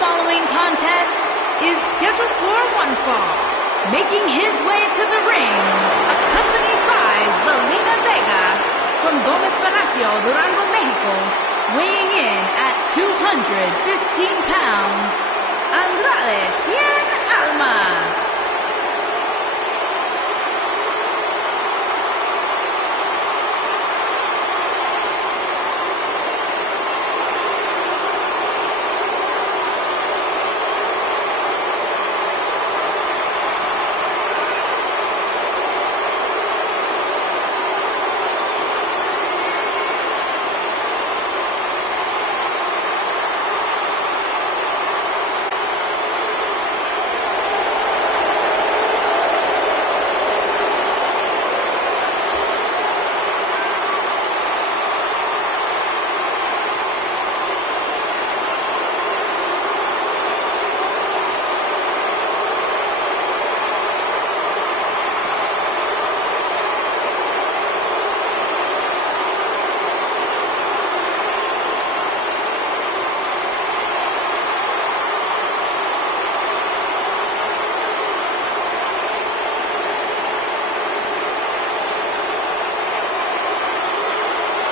following contest is scheduled for one fall. Making his way to the ring, accompanied by Zelina Vega from Gomez Palacio, Durango, Mexico, weighing in at 215 pounds, Andrade Cien Almas.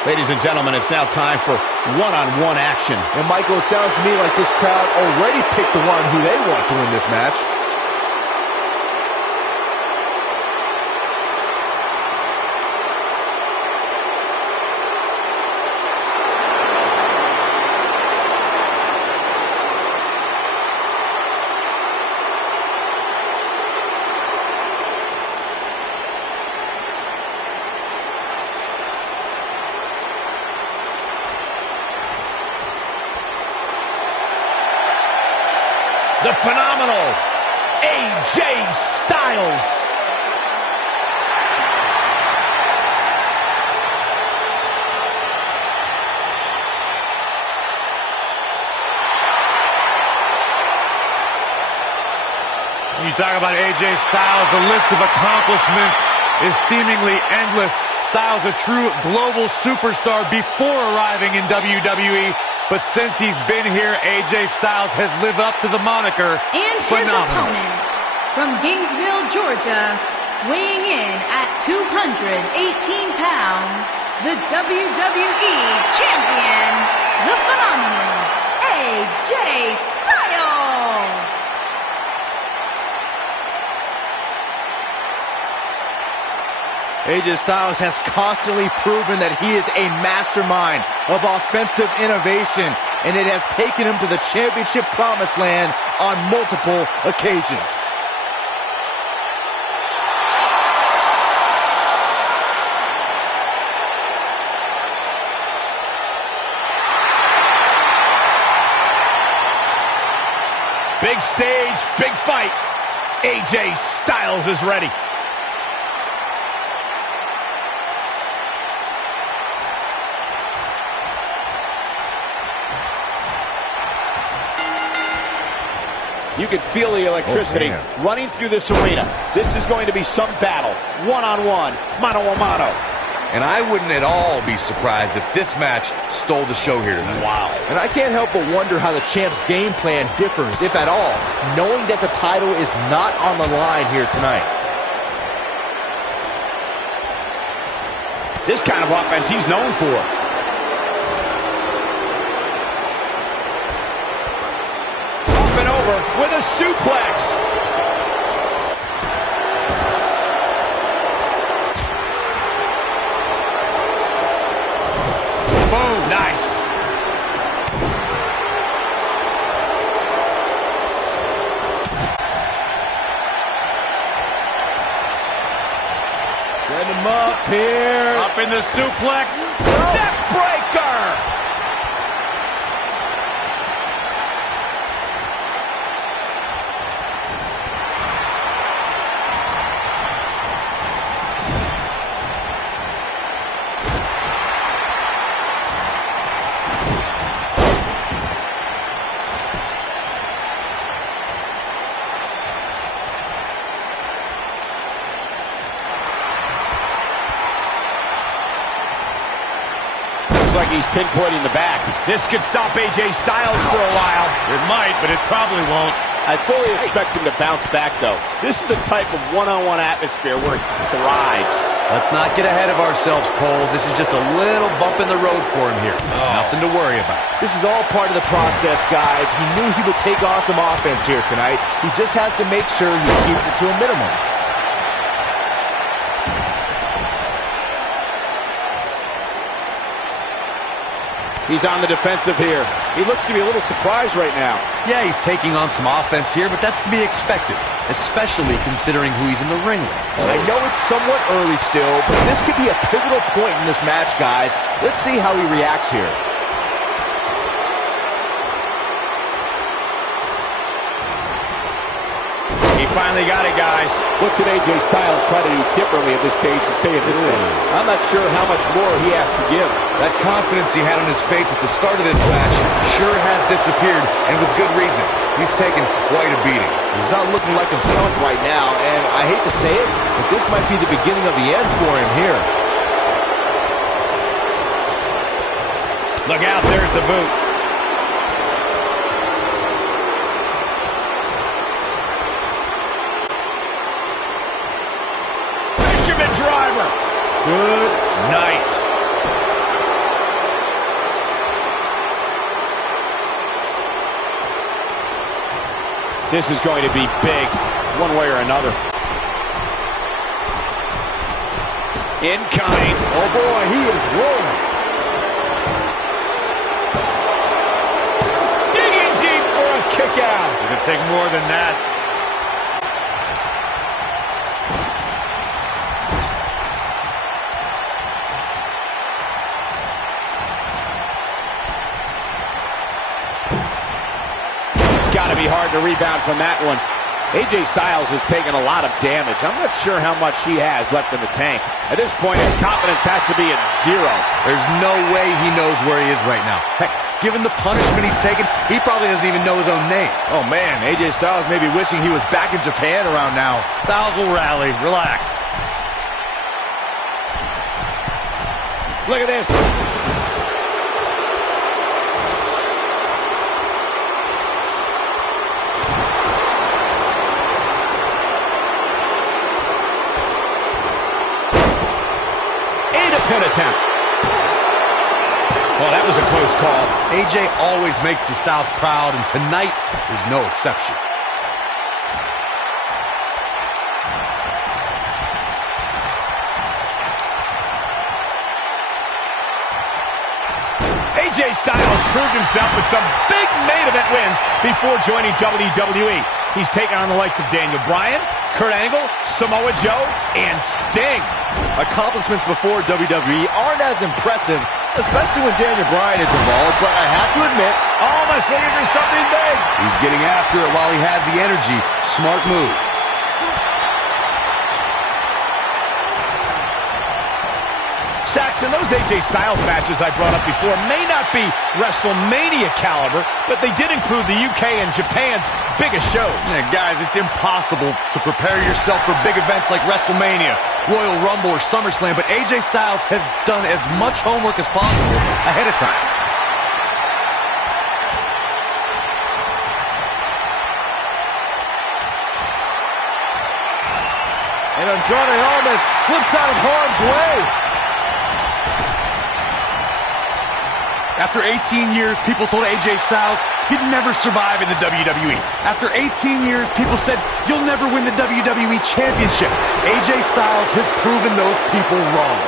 Ladies and gentlemen, it's now time for one-on-one action. And Michael, it sounds to me like this crowd already picked the one who they want to win this match. The phenomenal AJ Styles. When you talk about AJ Styles, the list of accomplishments is seemingly endless. Styles, a true global superstar before arriving in WWE. But since he's been here, AJ Styles has lived up to the moniker. And his opponent, from Gainesville, Georgia, weighing in at 218 pounds, the WWE Champion, the phenomenal AJ Styles. AJ Styles has constantly proven that he is a mastermind of offensive innovation, and it has taken him to the championship promised land on multiple occasions. Big stage, big fight. AJ Styles is ready. You can feel the electricity running through this arena. This is going to be some battle. One-on-one, mano-a-mano. And I wouldn't at all be surprised if this match stole the show here tonight. Wow. And I can't help but wonder how the champ's game plan differs, if at all, knowing that the title is not on the line here tonight. This kind of offense he's known for. With a suplex. Boom. Nice. Set him up here. Up in the suplex. Neck breaker. Looks like he's pinpointing the back. This could stop AJ Styles for a while. It might, but it probably won't. I fully expect him to bounce back, though. This is the type of one-on-one atmosphere where he thrives. Let's not get ahead of ourselves, Cole. This is just a little bump in the road for him here. Nothing to worry about. This is all part of the process, guys. He knew he would take on some offense here tonight. He just has to make sure he keeps it to a minimum. He's on the defensive here. He looks to be a little surprised right now. Yeah, he's taking on some offense here, but that's to be expected, especially considering who he's in the ring with. I know it's somewhat early still, but this could be a pivotal point in this match, guys. Let's see how he reacts here. He finally got it, guys. What should AJ Styles try to do differently at this stage to stay at this stage? I'm not sure how much more he has to give. That confidence he had on his face at the start of this match sure has disappeared, and with good reason. He's taken quite a beating. He's not looking like himself right now, and I hate to say it, but this might be the beginning of the end for him here. Look out, there's the boot. Driver. Good night. This is going to be big, one way or another. Incoming. Oh boy, he is rolling. Digging deep for a kick out. It's going to take more than that. Got to be hard to rebound from that one. AJ Styles has taken a lot of damage. I'm not sure how much he has left in the tank. At this point, his confidence has to be at zero. There's no way he knows where he is right now. Heck, given the punishment he's taken, he probably doesn't even know his own name. Oh man, AJ Styles may be wishing he was back in Japan around now. Styles will rally. Relax. Look at this. Pin attempt. Well, that was a close call. AJ always makes the South proud, and tonight is no exception. AJ Styles proved himself with some big main event wins before joining WWE. He's taken on the likes of Bryan, Kurt Angle, Samoa Joe, and Sting. Accomplishments before WWE aren't as impressive, especially when Bryan is involved, but I have to admit, Almas looking for something big. He's getting after it while he has the energy. Smart move. Saxton, those AJ Styles matches I brought up before may not be WrestleMania caliber, but they did include the UK and Japan's biggest shows. Yeah, guys, it's impossible to prepare yourself for big events like WrestleMania, Royal Rumble, or SummerSlam, but AJ Styles has done as much homework as possible ahead of time. And Andrade almost slipped out of harm's way. After 18 years, people told AJ Styles he'd never survive in the WWE. After 18 years, people said, you'll never win the WWE Championship. AJ Styles has proven those people wrong.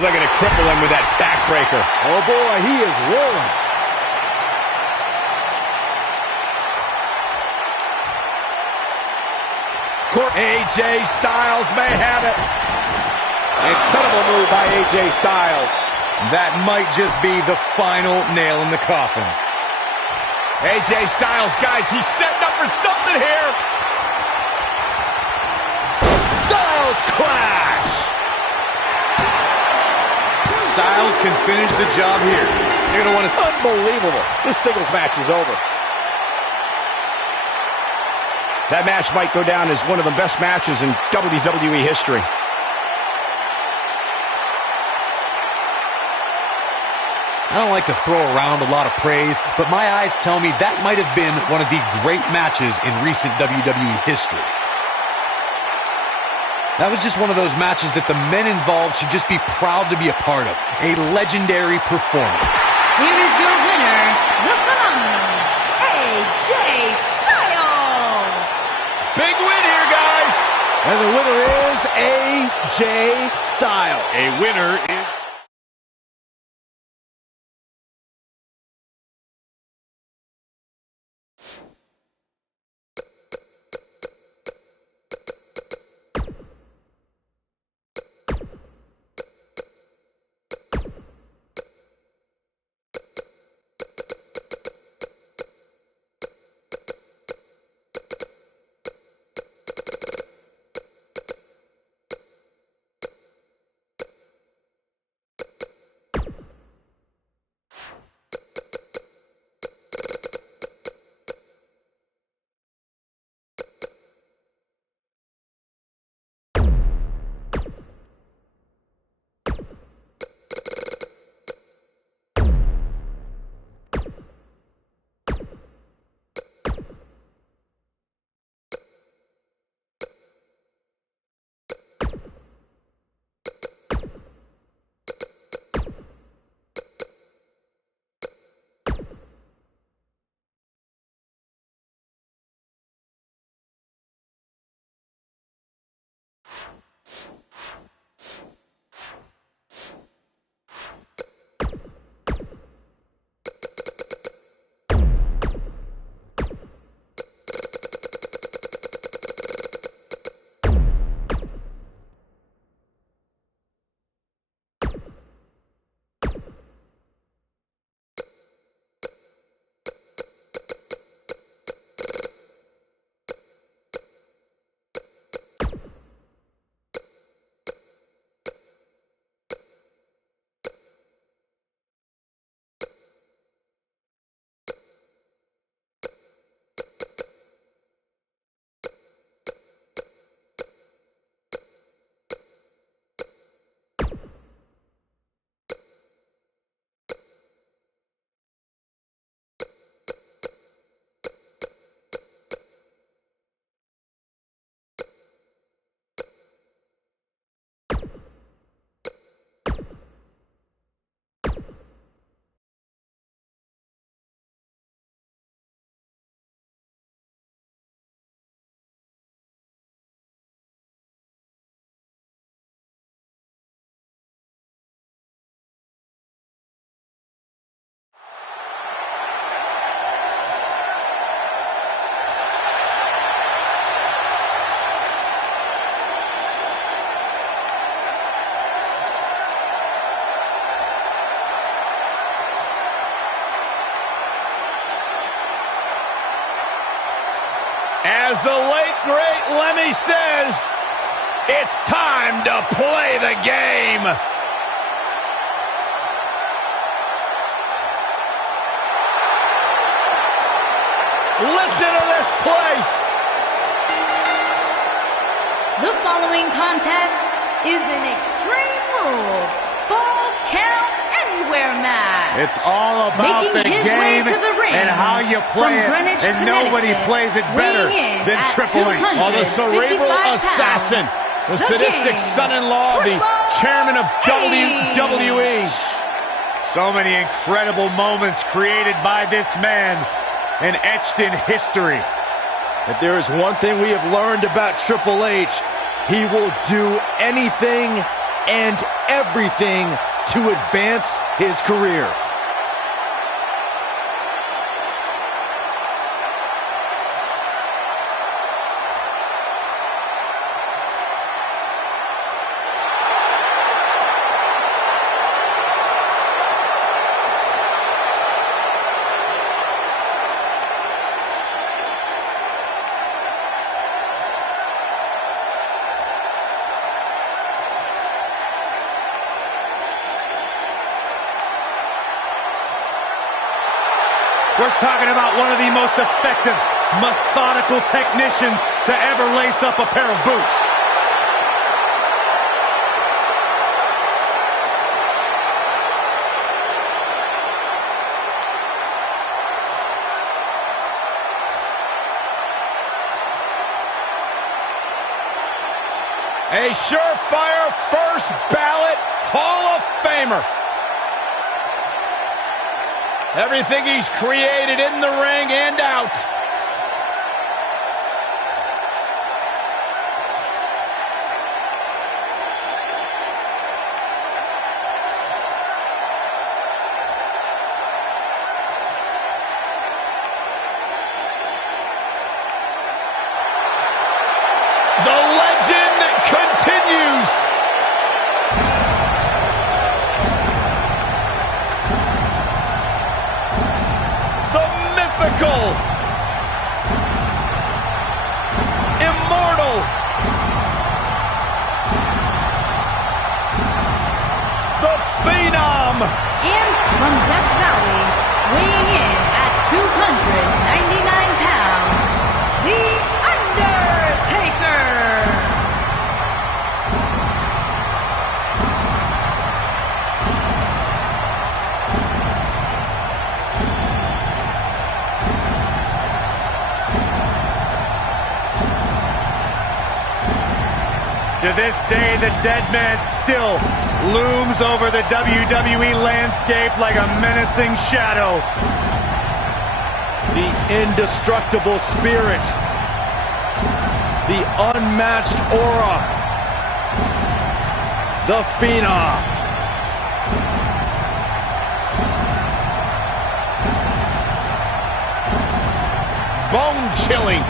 Looking to cripple him with that backbreaker. Oh boy, he is rolling. AJ Styles may have it. Incredible move by AJ Styles. That might just be the final nail in the coffin. AJ Styles, guys, he's setting up for something here. Styles clash. Styles can finish the job here. You're going to want to... Unbelievable. This singles match is over. That match might go down as one of the best matches in WWE history. I don't like to throw around a lot of praise, but my eyes tell me that might have been one of the great matches in recent WWE history. That was just one of those matches that the men involved should just be proud to be a part of. A legendary performance. Here is your winner, the phenomenal AJ Styles. Big win here, guys. And the winner is AJ Styles. A winner is... As the late, great Lemmy says, it's time to play the game. Listen to this place. The following contest is an Extreme Rules Falls Count Anywhere match. It's all about Making the his game way to the ring and how you play from it, Greenwich, and nobody Connecticut, plays it better weighing in than at Triple H. Oh, the cerebral 255 assassin, the the sadistic King, son-in-law of the Triple chairman of H. WWE. So many incredible moments created by this man and etched in history. If there is one thing we have learned about Triple H, he will do anything and everything to advance his career. We're talking about one of the most effective methodical technicians to ever lace up a pair of boots. A surefire first ballot Hall of Famer. Everything he's created in the ring and out. The legend continues. The mythical, immortal, the phenom. And from Death Valley, weighing in at 299 pounds, the Undertaker. To this day, the dead man still looms over the WWE landscape like a menacing shadow. The indestructible spirit. The unmatched aura. The phenom. Bone-chilling.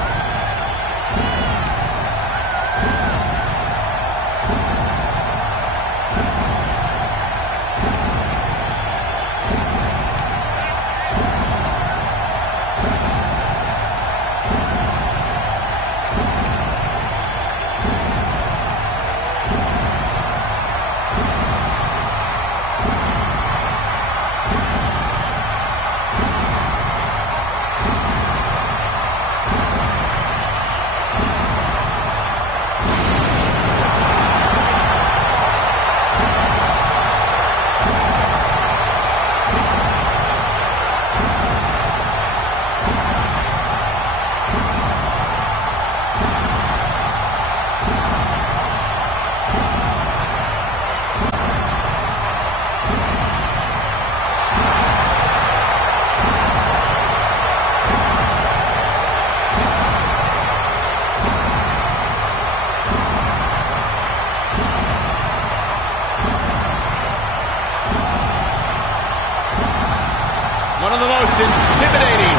One of the most intimidating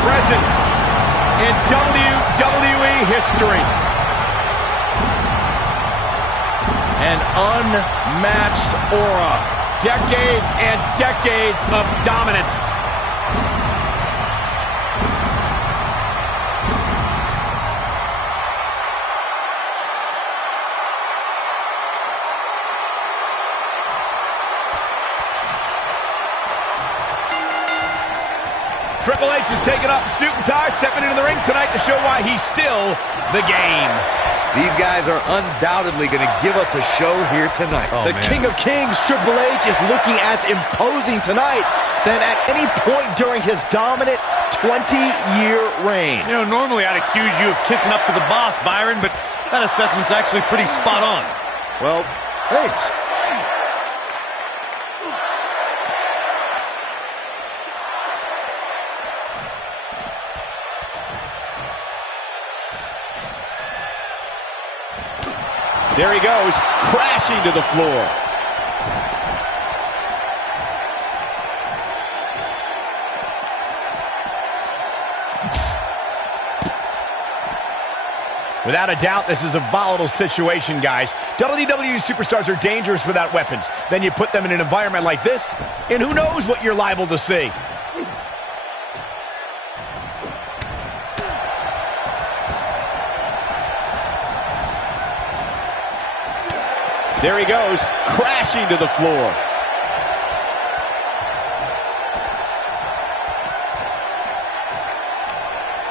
presence in WWE history. An unmatched aura. Decades and decades of dominance. Triple H is taking off the suit and tie, stepping into the ring tonight to show why he's still the game. These guys are undoubtedly going to give us a show here tonight. The King of Kings, Triple H, is looking as imposing tonight than at any point during his dominant 20-year reign. You know, normally I'd accuse you of kissing up to the boss, Byron, but that assessment's actually pretty spot on. Well, thanks. There he goes, crashing to the floor. Without a doubt, this is a volatile situation, guys. WWE superstars are dangerous without weapons. Then you put them in an environment like this, and who knows what you're liable to see. There he goes, crashing to the floor.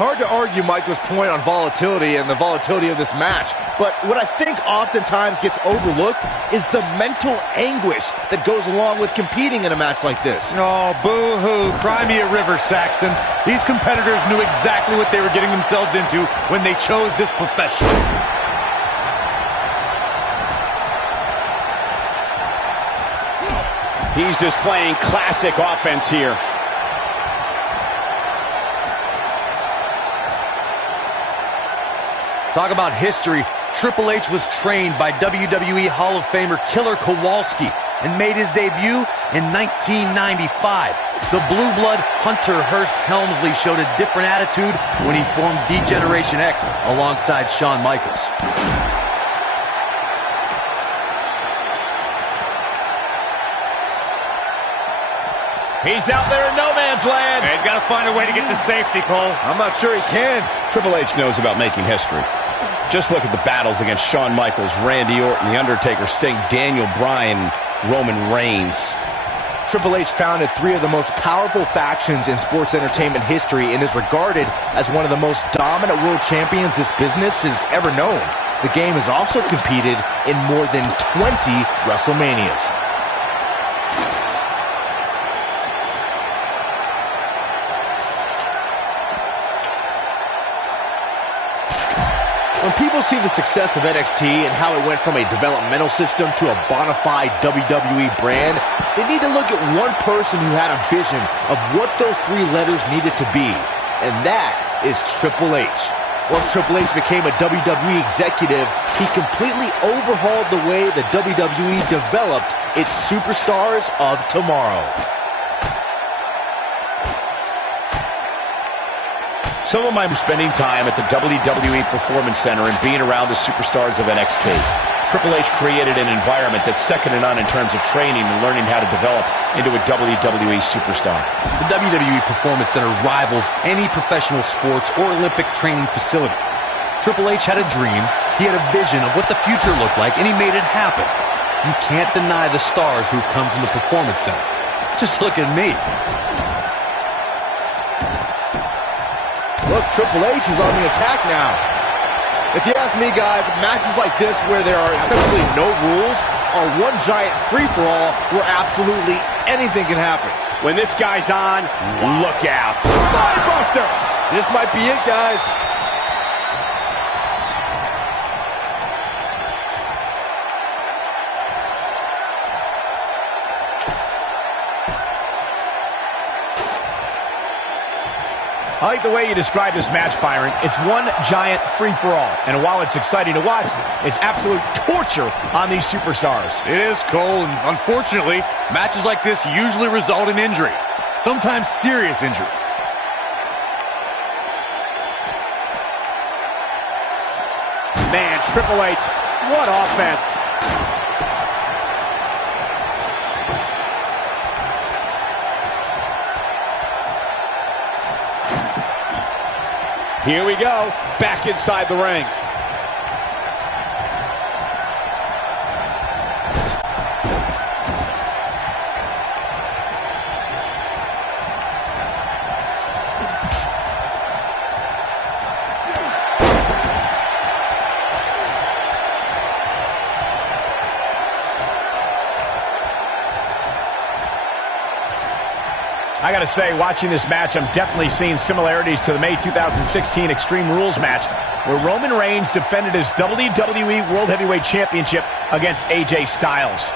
Hard to argue Michael's point on volatility and the volatility of this match, but what I think oftentimes gets overlooked is the mental anguish that goes along with competing in a match like this. Oh, boo-hoo. Cry me a river, Saxton. These competitors knew exactly what they were getting themselves into when they chose this profession. He's displaying classic offense here. Talk about history. Triple H was trained by WWE Hall of Famer Killer Kowalski and made his debut in 1995. The blue blood Hunter Hearst Helmsley showed a different attitude when he formed D-Generation X alongside Shawn Michaels. He's out there in no man's land. He's got to find a way to get to safety, Cole. I'm not sure he can. Triple H knows about making history. Just look at the battles against Shawn Michaels, Randy Orton, The Undertaker, Sting, Daniel Bryan, Roman Reigns. Triple H founded 3 of the most powerful factions in sports entertainment history and is regarded as one of the most dominant world champions this business has ever known. The game has also competed in more than 20 WrestleManias. When people see the success of NXT and how it went from a developmental system to a bona fide WWE brand, they need to look at one person who had a vision of what those 3 letters needed to be, and that is Triple H. Once Triple H became a WWE executive, he completely overhauled the way the WWE developed its superstars of tomorrow. Some of my spending time at the WWE Performance Center and being around the superstars of NXT. Triple H created an environment that's second to none in terms of training and learning how to develop into a WWE superstar. The WWE Performance Center rivals any professional sports or Olympic training facility. Triple H had a dream, he had a vision of what the future looked like, and he made it happen. You can't deny the stars who've come from the Performance Center. Just look at me. Look, Triple H is on the attack now. If you ask me, guys, matches like this where there are essentially no rules are one giant free-for-all where absolutely anything can happen. When this guy's on, look out. Spinebuster! This might be it, guys. I like the way you describe this match, Byron. It's one giant free-for-all. And while it's exciting to watch, it's absolute torture on these superstars. It is, Cole, and unfortunately, matches like this usually result in injury. Sometimes serious injury. Man, Triple H, what offense. Here we go, back inside the ring. I gotta say, watching this match, I'm definitely seeing similarities to the May 2016 Extreme Rules match, where Roman Reigns defended his WWE World Heavyweight Championship against AJ Styles.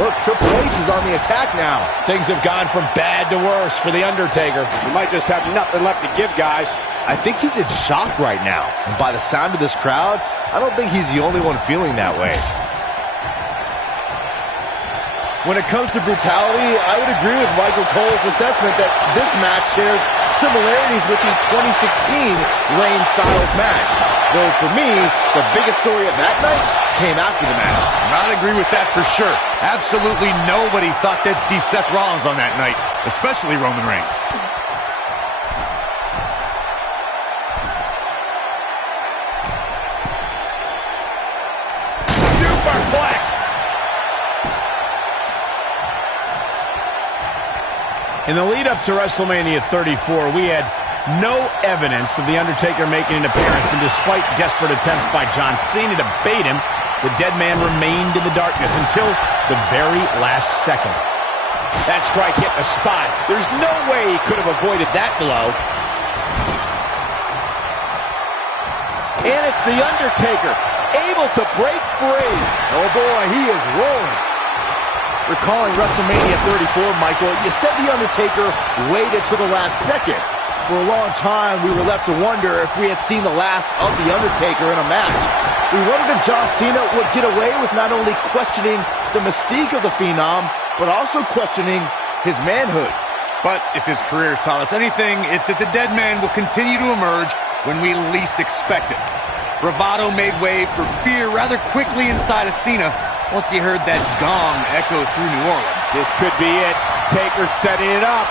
Look, Triple H is on the attack now. Things have gone from bad to worse for The Undertaker. He might just have nothing left to give, guys. I think he's in shock right now. And by the sound of this crowd, I don't think he's the only one feeling that way. When it comes to brutality, I would agree with Michael Cole's assessment that this match shares similarities with the 2016 Reigns-Styles match. Though for me, the biggest story of that night came after the match. I'd agree with that for sure. Absolutely nobody thought they'd see Seth Rollins on that night, especially Roman Reigns. Superplex! In the lead-up to WrestleMania 34, we had No evidence of The Undertaker making an appearance, and despite desperate attempts by John Cena to bait him, the dead man remained in the darkness until the very last second. That strike hit the spot. There's no way he could have avoided that blow. And it's The Undertaker, able to break free. Oh boy, he is rolling. Recalling WrestleMania 34, Michael, you said The Undertaker waited to the last second. For a long time, we were left to wonder if we had seen the last of The Undertaker in a match. We wondered if John Cena would get away with not only questioning the mystique of the Phenom, but also questioning his manhood. But if his career has taught us anything, it's that the dead man will continue to emerge when we least expect it. Bravado made way for fear rather quickly inside of Cena once he heard that gong echo through New Orleans. This could be it. Taker setting it up.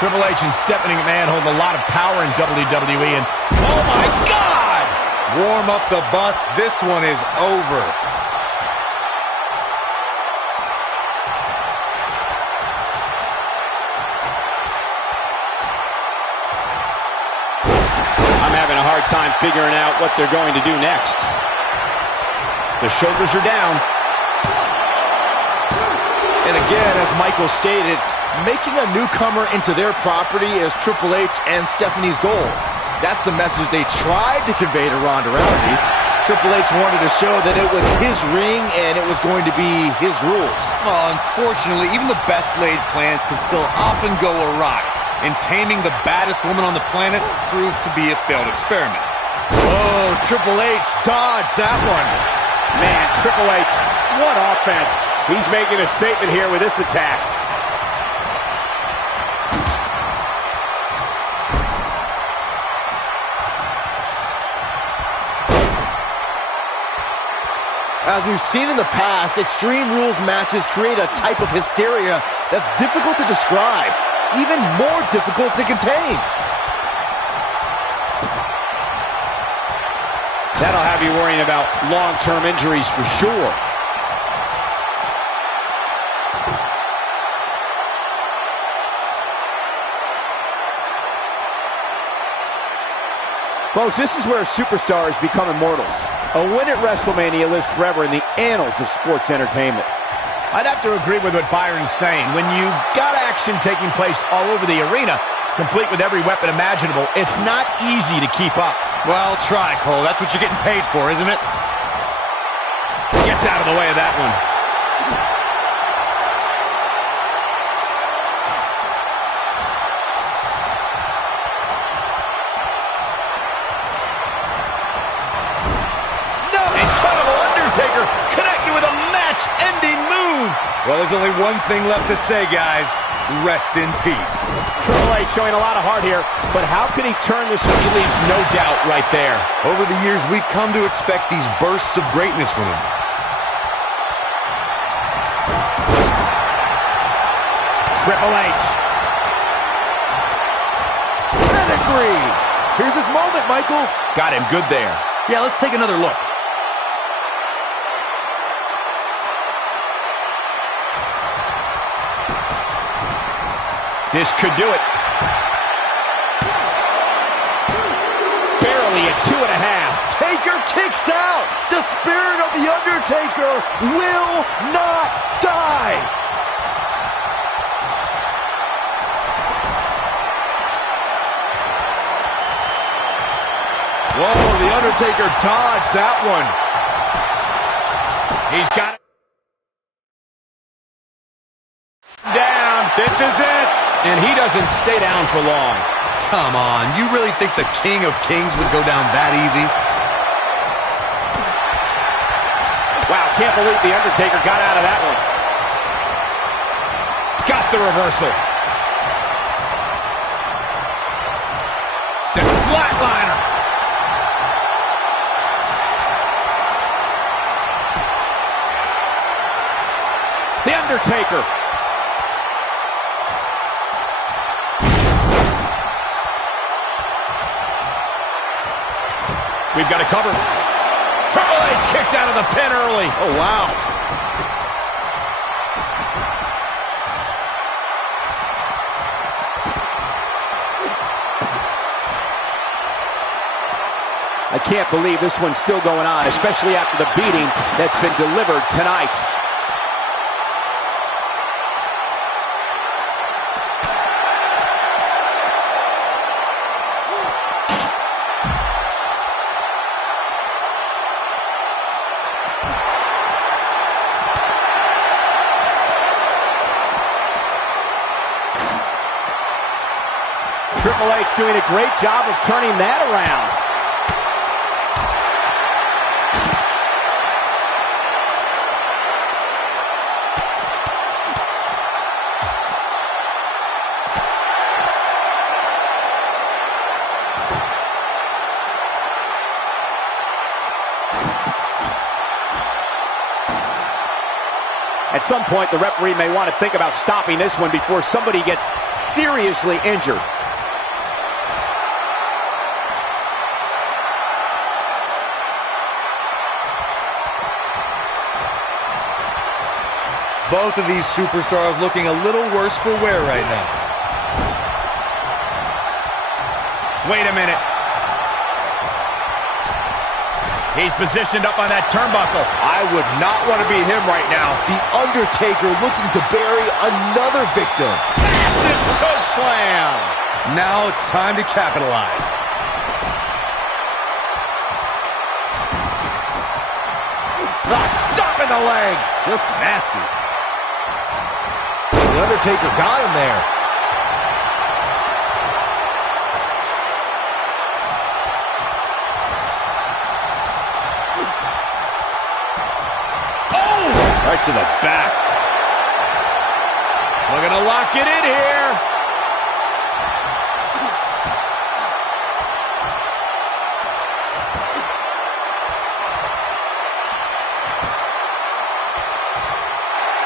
Triple H and Stephanie McMahon hold a lot of power in WWE, and oh my God! Warm up the bus. This one is over. I'm having a hard time figuring out what they're going to do next. The shoulders are down. And again, as Michael stated, making a newcomer into their property is Triple H and Stephanie's goal. That's the message they tried to convey to Ronda Rousey. Triple H wanted to show that it was his ring and it was going to be his rules. Oh, unfortunately, even the best laid plans can still often go awry. And taming the baddest woman on the planet proved to be a failed experiment. Oh, Triple H dodged that one. Man, Triple H, what offense. He's making a statement here with this attack. As we've seen in the past, Extreme Rules matches create a type of hysteria that's difficult to describe, even more difficult to contain. That'll have you worrying about long-term injuries for sure. Folks, this is where superstars become immortals. A win at WrestleMania lives forever in the annals of sports entertainment. I'd have to agree with what Byron's saying. When you've got action taking place all over the arena, complete with every weapon imaginable, it's not easy to keep up. Well, try, Cole. That's what you're getting paid for, isn't it? Gets out of the way of that one. Undertaker connected with a match-ending move. Well, there's only one thing left to say, guys. Rest in peace. Triple H showing a lot of heart here, but how can he turn this when he leaves no doubt right there? Over the years, we've come to expect these bursts of greatness from him. Triple H. Pedigree. Here's his moment, Michael. Got him good there. Yeah, let's take another look. This could do it. Barely at 2.5. Taker kicks out. The spirit of The Undertaker will not die. Whoa, The Undertaker dodged that one. He's got it. Down. This is it. And he doesn't stay down for long. Come on, you really think the King of Kings would go down that easy? Wow, can't believe The Undertaker got out of that one. Got the reversal. Set flatliner. The Undertaker. We've got a cover. Triple H kicks out of the pin early. Oh, wow. can't believe this one's still going on, especially after the beating that's been delivered tonight. Triple H doing a great job of turning that around. At some point, the referee may want to think about stopping this one before somebody gets seriously injured. Both of these superstars looking a little worse for wear right now. Wait a minute. He's positioned up on that turnbuckle. I would not want to be him right now. The Undertaker looking to bury another victim. Massive choke slam. Now it's time to capitalize. Stop in the leg. Just nasty. The Undertaker got him there. Oh! Right to the back. Looking to lock it in here.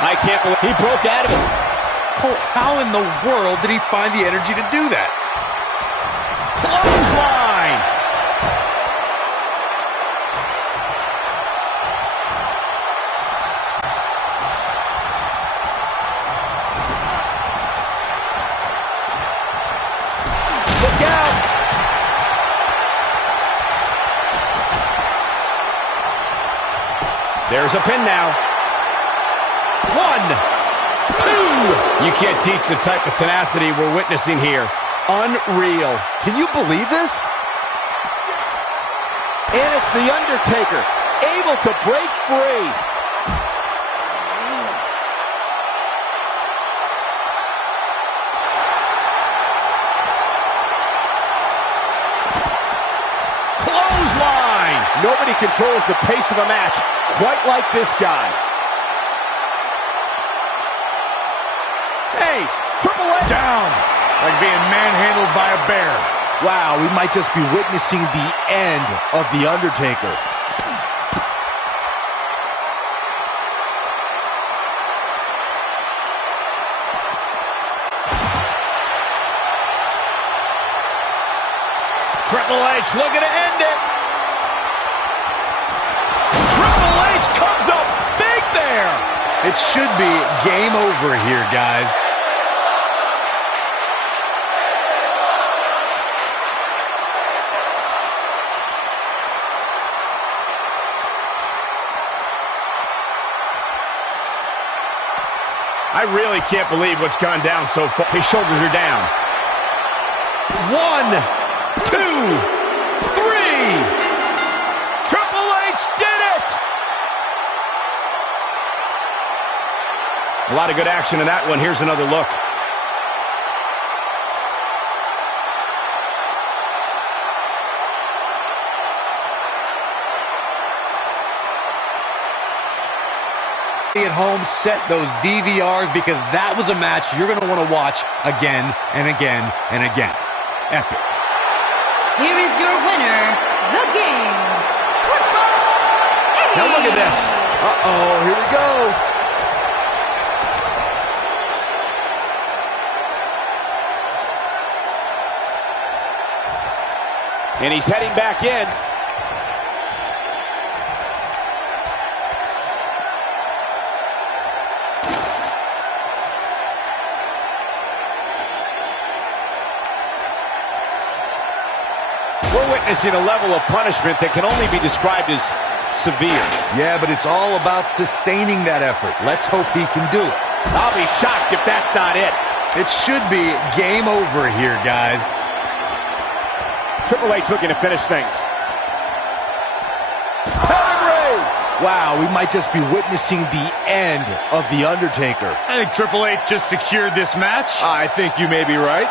I can't believe he broke out of it. Cole, how in the world did he find the energy to do that? Clothesline! Look out! There's a pin now. 1, 2. You can't teach the type of tenacity we're witnessing here. Unreal. Can you believe this? And it's the Undertaker, able to break free. Clothesline! Nobody controls the pace of a match quite like this guy. Hey, Triple H Down, like being manhandled by a bear. Wow, we might just be witnessing the end of The Undertaker. Triple H looking to end it. Triple H comes up big there. It should be game over here, guys. I really can't believe what's gone down so far. His shoulders are down. 1, 2, 3. Triple H did it! A lot of good action in that one. Here's another look. At home, set those DVRs because that was a match you're going to want to watch again and again and again. Epic. Here is your winner, the game, Triple H. Now look at this. Uh-oh, here we go. And he's heading back in. We're witnessing a level of punishment that can only be described as severe. Yeah, but it's all about sustaining that effort. Let's hope he can do it. I'll be shocked if that's not it. It should be game over here, guys. Triple H looking to finish things. Wow, we might just be witnessing the end of The Undertaker. I think Triple H just secured this match. I think you may be right.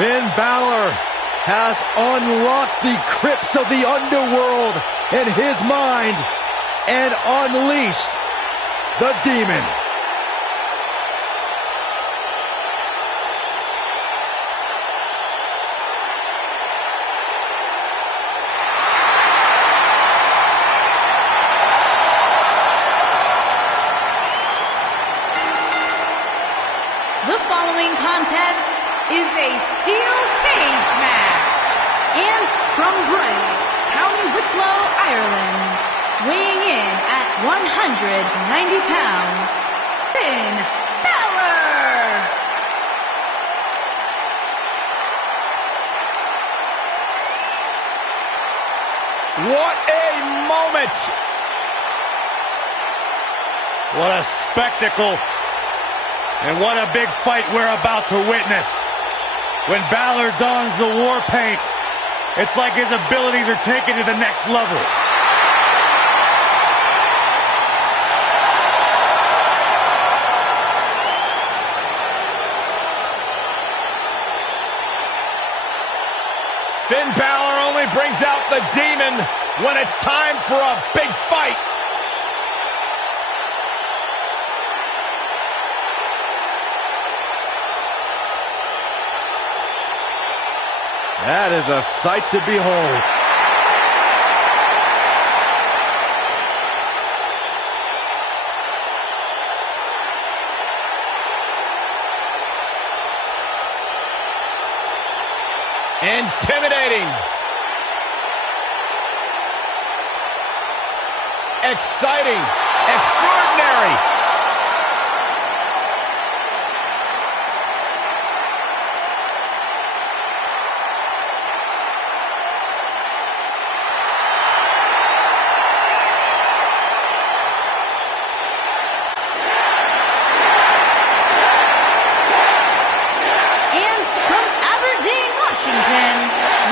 Finn Balor has unlocked the crypts of the underworld in his mind and unleashed the demon. The following contest is a steel cage match. And from Bryan, County Wicklow, Ireland, weighing in at 190 pounds, Finn Balor. What a moment! What a spectacle. And what a big fight we're about to witness. When Balor dons the war paint, it's like his abilities are taken to the next level. Finn Balor only brings out the demon when it's time for a big fight. That is a sight to behold. Intimidating. Exciting. Extraordinary.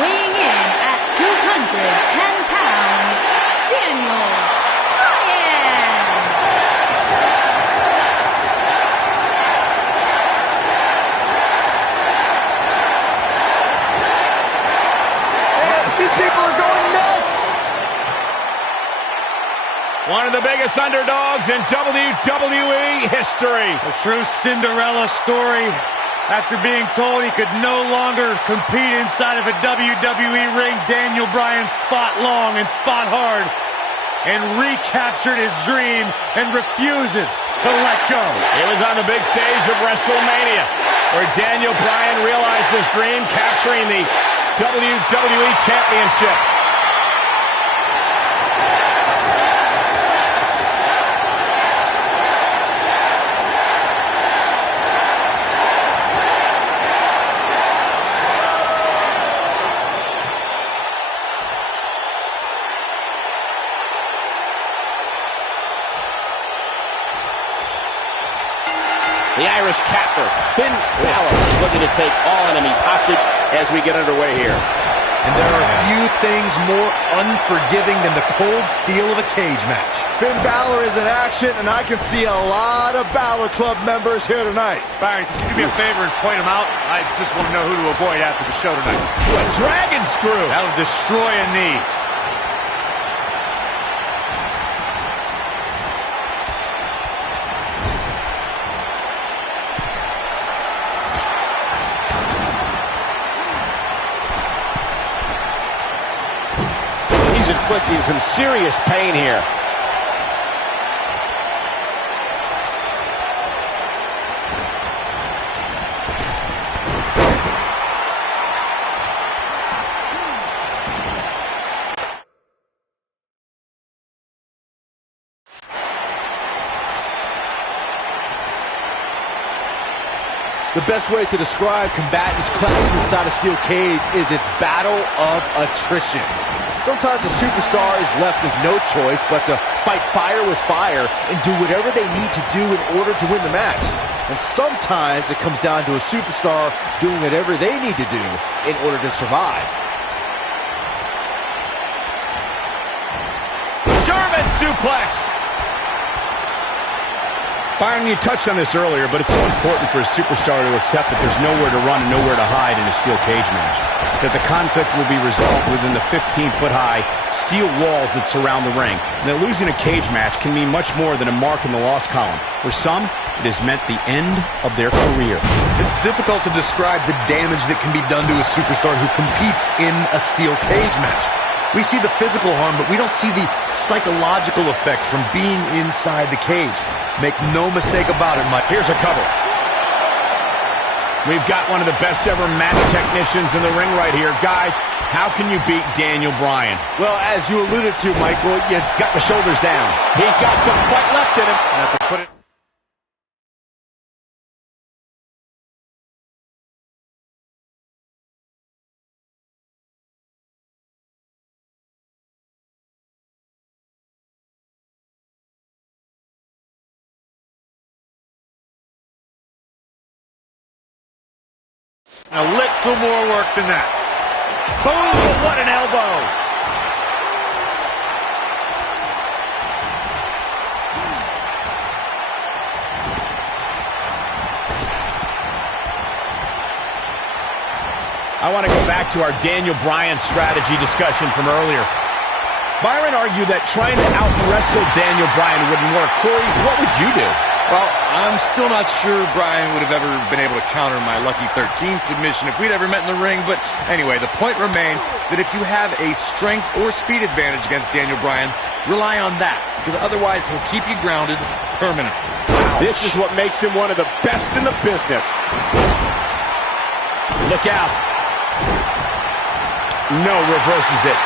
Weighing in at 210 pounds, Daniel Bryan. Hey, these people are going nuts! One of the biggest underdogs in WWE history. A true Cinderella story. After being told he could no longer compete inside of a WWE ring, Daniel Bryan fought long and fought hard and recaptured his dream and refuses to let go. It was on the big stage of WrestleMania where Daniel Bryan realized his dream, capturing the WWE Championship. The Irish capper, Finn Balor, is looking to take all enemies hostage as we get underway here. And there are few things more unforgiving than the cold steel of a cage match. Finn Balor is in action, and I can see a lot of Balor Club members here tonight. Byron, can you do me a favor and point him out? I just want to know who to avoid after the show tonight. A dragon screw. That'll destroy a knee. He's inflicting some serious pain here. The best way to describe combatants clashing inside a steel cage is its battle of attrition. Sometimes a superstar is left with no choice but to fight fire with fire and do whatever they need to do in order to win the match. And sometimes it comes down to a superstar doing whatever they need to do in order to survive. German suplex. Byron, you touched on this earlier, but it's so important for a superstar to accept that there's nowhere to run and nowhere to hide in a steel cage match. That the conflict will be resolved within the 15-foot-high steel walls that surround the ring. And that losing a cage match can mean much more than a mark in the loss column. For some, it has meant the end of their career. It's difficult to describe the damage that can be done to a superstar who competes in a steel cage match. We see the physical harm, but we don't see the psychological effects from being inside the cage. Make no mistake about it, Mike. Here's a cover. We've got one of the best ever match technicians in the ring right here. Guys, how can you beat Daniel Bryan? Well, as you alluded to, Michael, you got the shoulders down. He's got some fight left in him. Have to put it. A little more work than that. Boom! What an elbow! I want to go back to our Daniel Bryan strategy discussion from earlier. Byron argued that trying to out-wrestle Daniel Bryan wouldn't work. Corey, what would you do? Well, I'm still not sure Bryan would have ever been able to counter my Lucky 13 submission if we'd ever met in the ring. But anyway, the point remains that if you have a strength or speed advantage against Daniel Bryan, rely on that, because otherwise he'll keep you grounded permanently. This is what makes him one of the best in the business. Look out. No reverses it.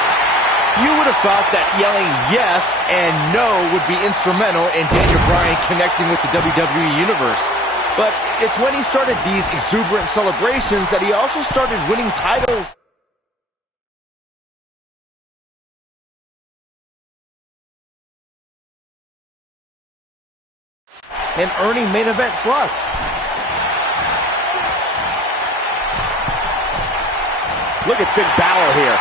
You would have thought that yelling yes and no would be instrumental in Daniel Bryan connecting with the WWE Universe. But it's when he started these exuberant celebrations that he also started winning titles. And earning main event slots. Look at Finn Balor here.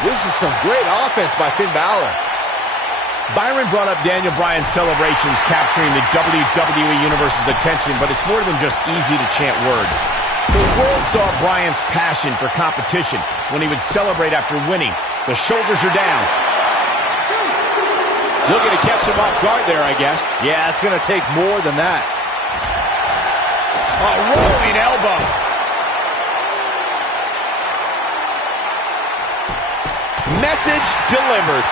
This is some great offense by Finn Balor. Byron brought up Daniel Bryan's celebrations capturing the WWE Universe's attention, but it's more than just easy to chant words. The world saw Bryan's passion for competition when he would celebrate after winning. The shoulders are down. Looking to catch him off guard there, I guess. Yeah, it's going to take more than that. A rolling elbow. Message delivered.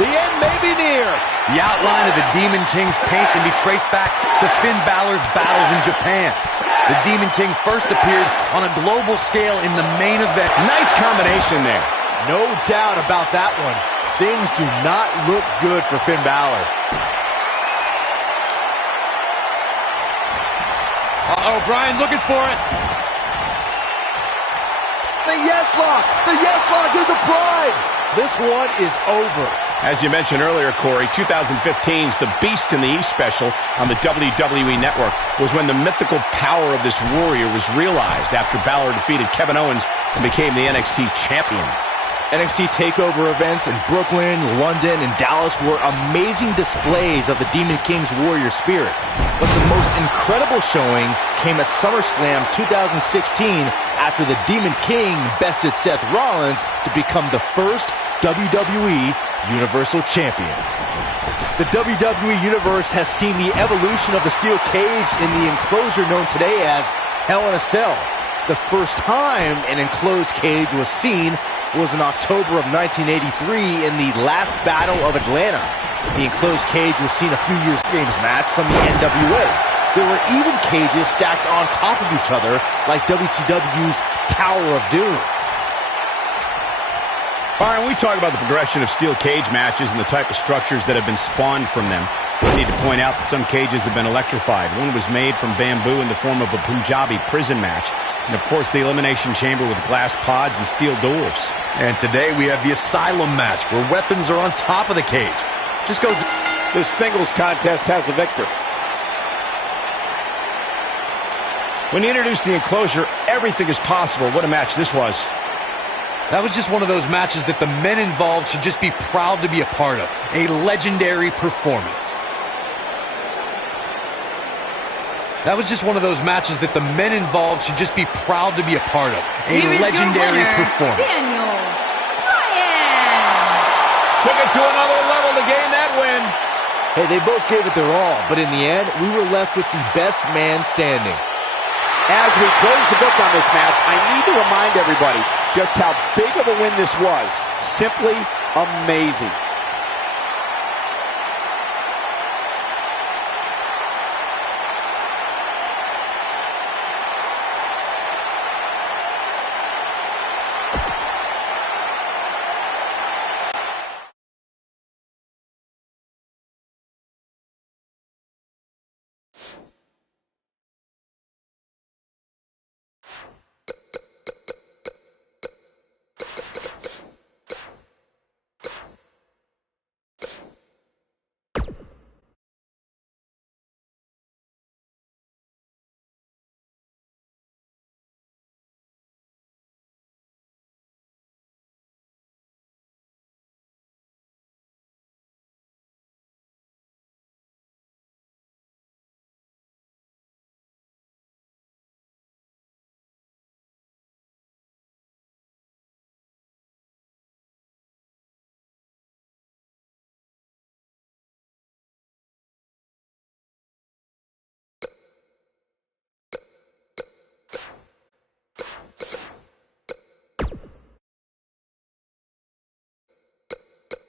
The end may be near. The outline of the Demon King's paint can be traced back to Finn Balor's battles in Japan. The Demon King first appeared on a global scale in the main event. Nice combination there. No doubt about that one. Things do not look good for Finn Balor. Uh-oh, Bryan looking for it. The yes lock! The yes lock is applied! This one is over. As you mentioned earlier, Corey, 2015's The Beast in the East special on the WWE Network was when the mythical power of this warrior was realized after Balor defeated Kevin Owens and became the NXT champion. NXT TakeOver events in Brooklyn, London, and Dallas were amazing displays of the Demon King's warrior spirit. But the most incredible showing came at SummerSlam 2016 after the Demon King bested Seth Rollins to become the first WWE Universal Champion. The WWE Universe has seen the evolution of the steel cage in the enclosure known today as Hell in a Cell. The first time an enclosed cage was seen was in October of 1983 in the last Battle of Atlanta. The enclosed cage was seen a few years games match from the NWA. There were even cages stacked on top of each other like WCW's Tower of Doom. Byron, we talk about the progression of steel cage matches and the type of structures that have been spawned from them. We need to point out that some cages have been electrified. One was made from bamboo in the form of a Punjabi prison match. And, of course, the Elimination Chamber with glass pods and steel doors. And today we have the Asylum match, where weapons are on top of the cage. Just goes... This singles contest has a victor. When you introduce the enclosure, everything is possible. What a match this was. That was just one of those matches that the men involved should just be proud to be a part of. A legendary performance. That was just one of those matches that the men involved should just be proud to be a part of. A legendary performance. Daniel Bryan. Took it to another level to gain that win. Hey, they both gave it their all, but in the end, we were left with the best man standing. As we close the book on this match, I need to remind everybody just how big of a win this was. Simply amazing.